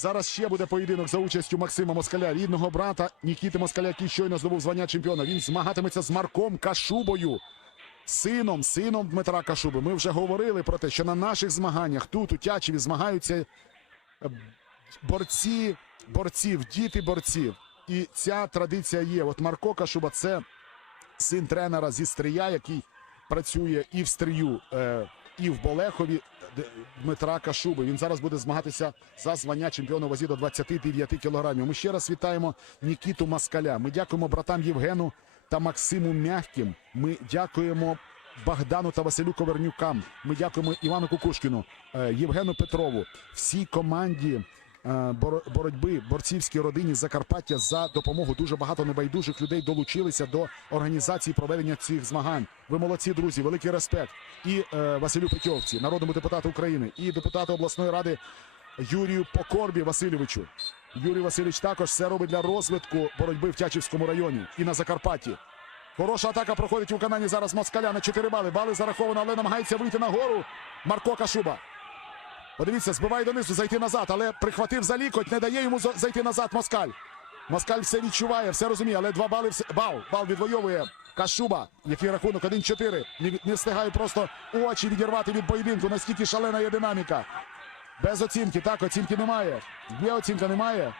Зараз ще буде поєдинок за участю Максима Москаля, рідного брата Нікіти Москаля, який щойно здобув звання чемпіона. Він змагатиметься з Марком Кашубою. Сином, сином Дмитра Кашуби. Ми вже говорили про те, що на наших змаганнях тут у Тячеві змагаються е, борці, борців, діти борців. І ця традиція є. От Марко Кашуба це син тренера зі Стрия, який працює і в Стрию, е, і в Болехові Дмитра Кашуби. Він зараз буде змагатися за звання чемпіона вазі до 29 кілограмів. Ми ще раз вітаємо Нікіту Маскаля. Ми дякуємо братам Євгену та Максиму Мягким. Ми дякуємо Богдану та Василю Ковернюкам. Ми дякуємо Івану Кукушкіну, е, Євгену Петрову, всій команді. Е, Боротьби борцівській родині Закарпаття за допомогу. Дуже багато небайдужих людей долучилися до організації проведення цих змагань. Ви молодці, друзі, великий респект. І е, Василю Петьовці, народному депутату України, і депутату обласної ради Юрію Покорбі Васильовичу. Юрій Васильович також все робить для розвитку боротьби в Тячівському районі і на Закарпатті. Хороша атака проходить у виконанні зараз Москаля на 4 бали. Бали зараховано, але намагається вийти на гору. Марко Кашуба. Подивіться, збиває донизу, зайти назад, але прихватив за лікоть, не дає йому зайти назад Москаль. Москаль все відчуває, все розуміє, але два бали все... бал. Бал відвоює Кашуба, який рахунок 1-4. Не, не встигає просто очі відірвати від поєдинку, наскільки шалена є динаміка. Без оцінки, так, оцінки немає. Є оцінка, немає.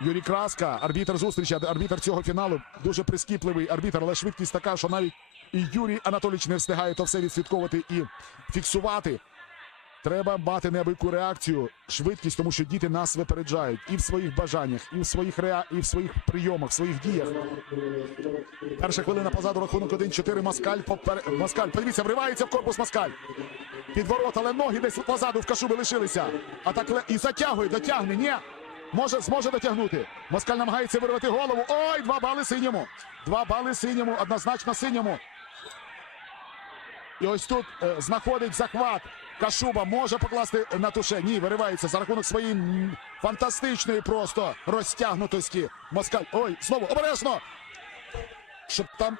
Юрій Краска, арбітр зустрічі, арбітр цього фіналу. Дуже прискіпливий арбітр, але швидкість така, що навіть і Юрій Анатолійович не встигає то все відслідковувати і фіксувати. Треба мати неабияку реакцію, швидкість, тому що діти нас випереджають і в своїх бажаннях, і в своїх реа... і в своїх прийомах, в своїх діях. Перша хвилина позаду рахунок 1-4. Москаль попер... Москаль. Подивіться, вривається в корпус Москаль. Під ворот, але ноги десь позаду в кашуби лишилися. А так і затягує, дотягне. Ні. Може, зможе дотягнути. Москаль намагається вирвати голову. Ой, два бали синьому. Два бали синьому, однозначно синьому. І ось тут е, знаходить захват. Кашуба може покласти на туше. Ні, виривається за рахунок своєї фантастичної просто розтягнутості. Москаль. Ой, знову обережно. Щоб там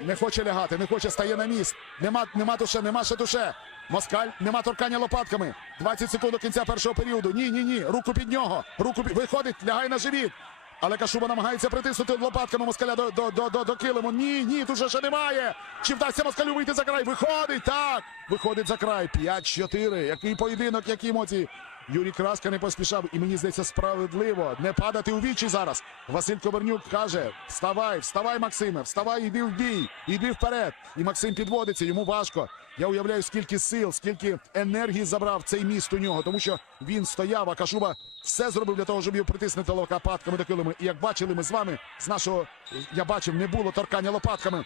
не хоче лягати, не хоче, стає на місць. Нема, нема туше, нема ще туше. Москаль, нема торкання лопатками. 20 секунд до кінця першого періоду. Ні, ні, ні. Руку під нього. Руку під... виходить, лягає на живіт. Але Кашуба намагається притиснути лопатками москаля до, до, до, до, до килиму. Ні, ні, тут же ще немає. Чи вдасться москалю вийти за край? Виходить, так. Виходить за край. 5-4. Який поєдинок, які емоції. Юрій Краска не поспішав, і мені здається, справедливо не падати у вічі зараз. Василь Кобернюк каже: вставай, вставай, Максиме, вставай, іди в бій, іди вперед. І Максим підводиться, йому важко. Я уявляю, скільки сил, скільки енергії забрав цей міст у нього, тому що він стояв, а Кашуба все зробив для того, щоб його притиснути лопатками до килими. І як бачили ми з вами, з нашого я бачив, не було торкання лопатками.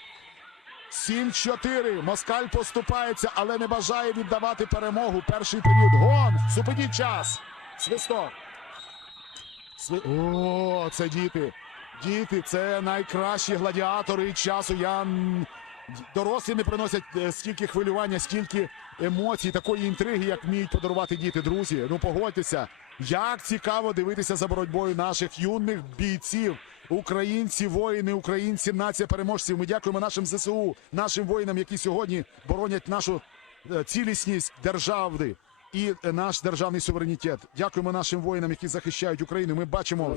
7-4. Москаль поступається, але не бажає віддавати перемогу. Перший період. Гон! Зупиніть час! Свисток. Сви... О, це діти. Діти, це найкращі гладіатори часу. Я дорослі не приносять е, стільки хвилювання, стільки емоцій, такої інтриги, як вміють подарувати діти. Друзі, ну погодьтеся, як цікаво дивитися за боротьбою наших юних бійців. Українці, воїни, українці, нація переможців. Ми дякуємо нашим ЗСУ, нашим воїнам, які сьогодні боронять нашу е, цілісність держави і е, наш державний суверенітет. Дякуємо нашим воїнам, які захищають Україну. Ми бачимо,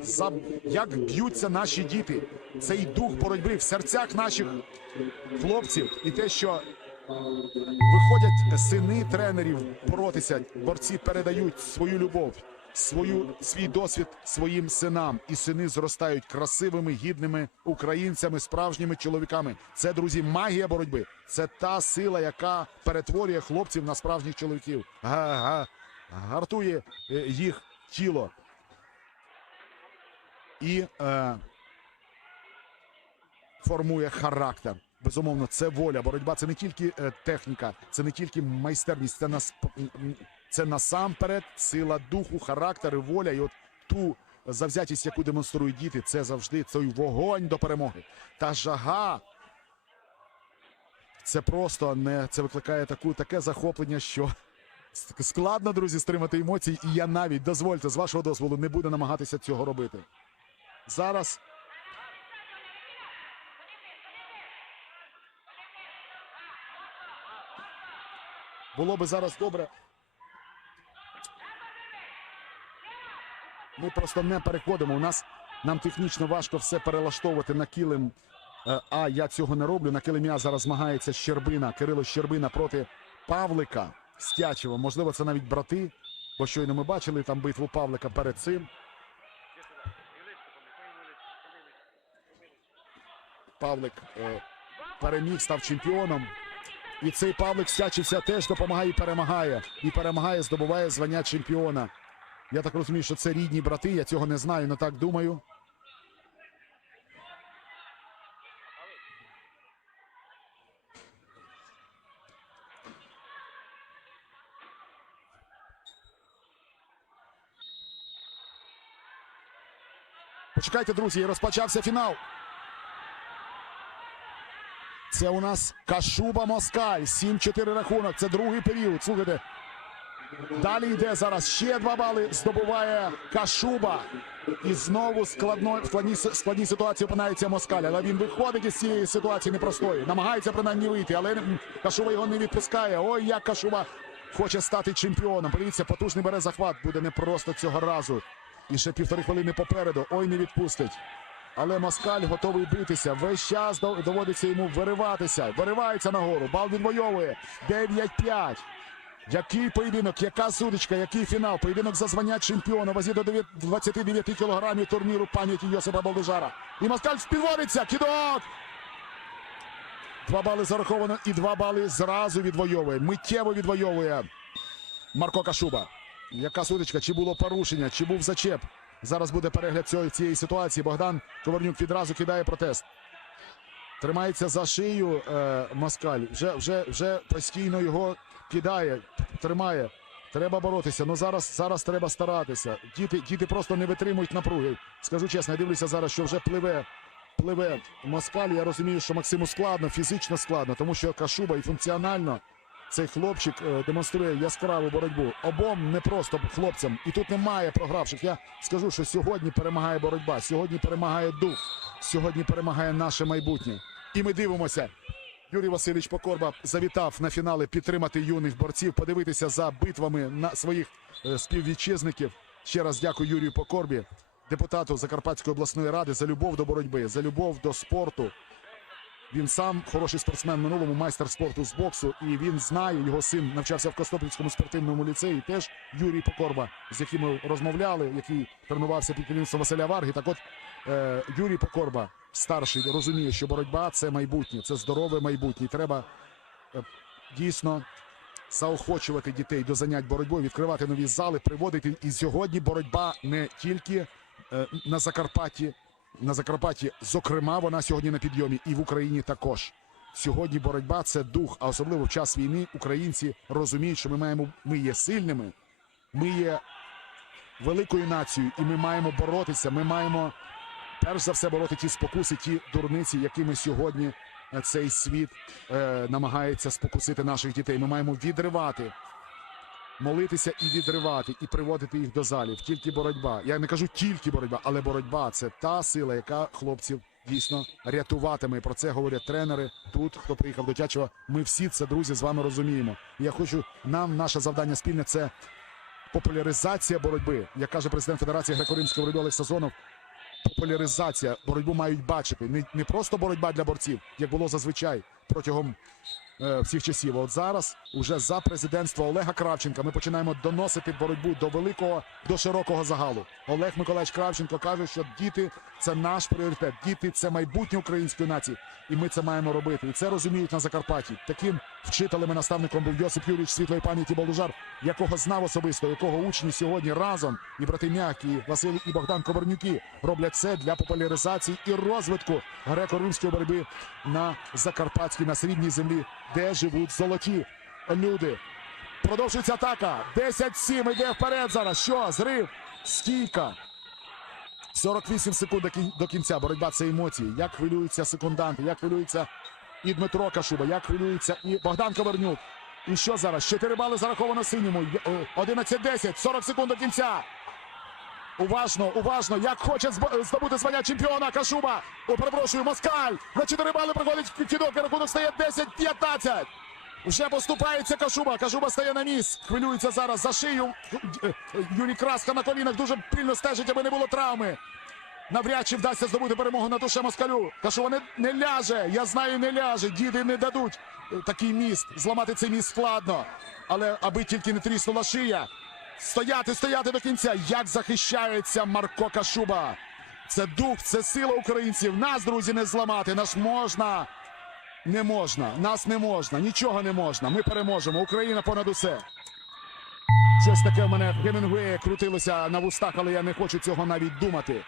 як б'ються наші діти. Цей дух боротьби в серцях наших хлопців, і те, що виходять сини тренерів боротися. Борці передають свою любов, свою свій досвід своїм синам, і сини зростають красивими, гідними українцями, справжніми чоловіками. Це друзі, магія боротьби. Це та сила, яка перетворює хлопців на справжніх чоловіків. Гартує е, їх тіло. І е, формує характер. Безумовно, це воля. Боротьба це не тільки е, техніка, це не тільки майстерність, це нас це насамперед сила духу, характер і воля. І от ту завзятість, яку демонструють діти, це завжди той вогонь до перемоги. Та жага. Це просто не це викликає таку таке захоплення, що складно, друзі, стримати емоції. І я навіть дозвольте з вашого дозволу не буду намагатися цього робити. Зараз було би зараз добре Ми просто не переходимо. У нас нам технічно важко все перелаштовувати на килим. Е, А я цього не роблю. На килимі А зараз змагається Щербина, Кирило Щербина проти Павлика Стячева. Можливо, це навіть брати, бо щойно ми бачили там битву Павлика перед цим. Павлик е, переміг, став чемпіоном. І цей Павлик Стячився теж допомагає і перемагає. І перемагає, здобуває звання чемпіона. Я так розумію, що це рідні брати. Я цього не знаю, але так думаю. Почекайте, друзі, розпочався фінал. Це у нас Кашуба Москаль. 7-4 рахунок. Це другий період. Слухайте. Далі йде зараз ще два бали. Здобуває Кашуба. І знову складно, в складній, складній ситуації опинається Москаль. Але він виходить із цієї ситуації непростої. Намагається принаймні вийти, але Кашуба його не відпускає. Ой, як Кашуба хоче стати чемпіоном. Подивіться, потужний бере захват. Буде непросто цього разу. І ще півтори хвилини попереду. Ой, не відпустить. Але Москаль готовий битися. Весь час доводиться йому вириватися. Виривається нагору. Бал відвоює. 9-5. Який поєдинок, яка судочка, який фінал? Поєдинок за звання чемпіона. Вазі до 29 кілограмів турніру пам'яті Йосипа Балдежара. І Москаль підводиться. Кідок! Два бали зараховано і два бали зразу відвоює. Миттєво відвоює Марко Кашуба. Яка судочка? Чи було порушення, чи був зачеп? Зараз буде перегляд цього- цієї ситуації. Богдан Коварнюк відразу кидає протест. Тримається за шию е, Москаль. Вже, вже, вже постійно його кидає, тримає. Треба боротися. Ну зараз, зараз треба старатися. Діти, діти просто не витримують напруги. Скажу чесно, я дивлюся зараз, що вже пливе. Пливе Москаль. Я розумію, що Максиму складно, фізично складно, тому що Кашуба і функціонально цей хлопчик е, демонструє яскраву боротьбу. Обом не просто хлопцям. І тут немає програвших. Я скажу, що сьогодні перемагає боротьба, сьогодні перемагає дух, сьогодні перемагає наше майбутнє. І ми дивимося. Юрій Васильович Покорба завітав на фінали підтримати юних борців, подивитися за битвами на своїх е, співвітчизників. Ще раз дякую Юрію Покорбі, депутату Закарпатської обласної ради, за любов до боротьби, за любов до спорту. Він сам хороший спортсмен минулому, майстер спорту з боксу, і він знає, його син навчався в Костопільському спортивному ліцеї. Теж Юрій Покорба, з яким ми розмовляли, який тренувався під керівництвом Василя Варги. Так от е, Юрій Покорба, старший, розуміє, що боротьба це майбутнє, це здорове майбутнє. Треба е, дійсно заохочувати дітей до занять боротьбою, відкривати нові зали, приводити. І сьогодні боротьба не тільки е, на Закарпатті. На Закарпатті, зокрема, вона сьогодні на підйомі, і в Україні також. Сьогодні боротьба це дух, а особливо в час війни українці розуміють, що ми маємо ми є сильними, ми є великою нацією, і ми маємо боротися. Ми маємо перш за все бороти ті спокуси, ті дурниці, якими сьогодні е, цей світ е, намагається спокусити наших дітей. Ми маємо відривати, молитися і відривати, і приводити їх до залів. Тільки боротьба. Я не кажу тільки боротьба, але боротьба це та сила, яка хлопців дійсно рятуватиме. І Про це говорять тренери. Тут хто приїхав до Тячева. Ми всі це друзі з вами розуміємо. Я хочу нам, наше завдання спільне це популяризація боротьби. Як каже президент Федерації греко-римської боротьби Олег Сазонов, популяризація. Боротьбу мають бачити. Не, не просто боротьба для борців, як було зазвичай протягом е, всіх часів. От зараз, уже за президентства Олега Кравченка, ми починаємо доносити боротьбу до великого, до широкого загалу. Олег Миколаївич Кравченко каже, що діти це наш пріоритет. Діти це майбутнє української нації, і ми це маємо робити. І це розуміють на Закарпатті. Таким вчителем наставником був Йосип Юрійович світлої пам'яті Болдужар, якого знав особисто, якого учні сьогодні разом і брати М'які, і Василь і Богдан Ковернюки роблять це для популяризації і розвитку греко-римської боротьби на Закарпатській, на срібній землі, де живуть золоті люди. Продовжується атака. 10-7 йде вперед зараз. Що? Зрив. Стійка. 48 секунд до кінця. Боротьба це емоції. Як хвилюються секунданти, як хвилюється і Дмитро Кашуба, як хвилюється і Богдан Ковернюк. І що зараз? 4 бали зараховано синьому. Є- е, 11-10, 40 секунд до кінця. Уважно, уважно, як хоче здобути звання чемпіона Кашуба. О, перепрошую, Москаль. На 4 бали приходить кідок, і рахунок стає 10-15. Вже поступається Кашуба. Кашуба стає на місць. Хвилюється зараз за шию. Е, Юрій Краска на колінах дуже пильно стежить, аби не було травми. Навряд чи вдасться здобути перемогу на туше москалю. Кашуба не, не ляже. Я знаю, не ляже. Діди не дадуть е, такий міст. Зламати цей міст складно. Але аби тільки не тріснула шия. Стояти, стояти до кінця. Як захищається Марко Кашуба. Це дух, це сила українців. Нас, друзі, не зламати. Нас можна. Не можна. Нас не можна. Нічого не можна. Ми переможемо. Україна понад усе. Щось таке в мене в Гемінгуея крутилося на вустах, але я не хочу цього навіть думати.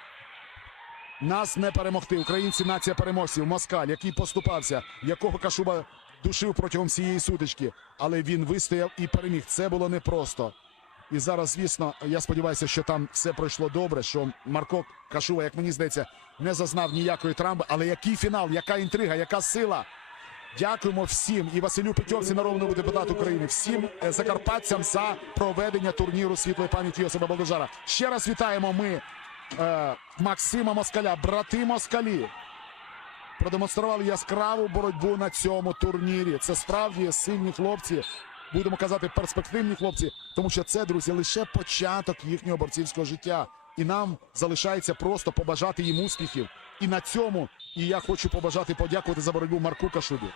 Нас не перемогти. Українці нація переможців. Москаль, який поступався, якого Кашуба душив протягом всієї сутички. Але він вистояв і переміг. Це було непросто. І зараз, звісно, я сподіваюся, що там все пройшло добре. Що Марко Кашува, як мені здається, не зазнав ніякої травми. Але який фінал, яка інтрига, яка сила. Дякуємо всім і Василю Петьовці, народному депутату України, всім е, закарпатцям за проведення турніру світлої пам'яті Йосипа Балдожара. Ще раз вітаємо ми е, Максима Москаля, брати Москалі. Продемонстрували яскраву боротьбу на цьому турнірі. Це справді сильні хлопці. Будемо казати, перспективні хлопці, тому що це, друзі, лише початок їхнього борцівського життя. І нам залишається просто побажати їм успіхів. І на цьому і я хочу побажати подякувати за боротьбу Марку Кашубі.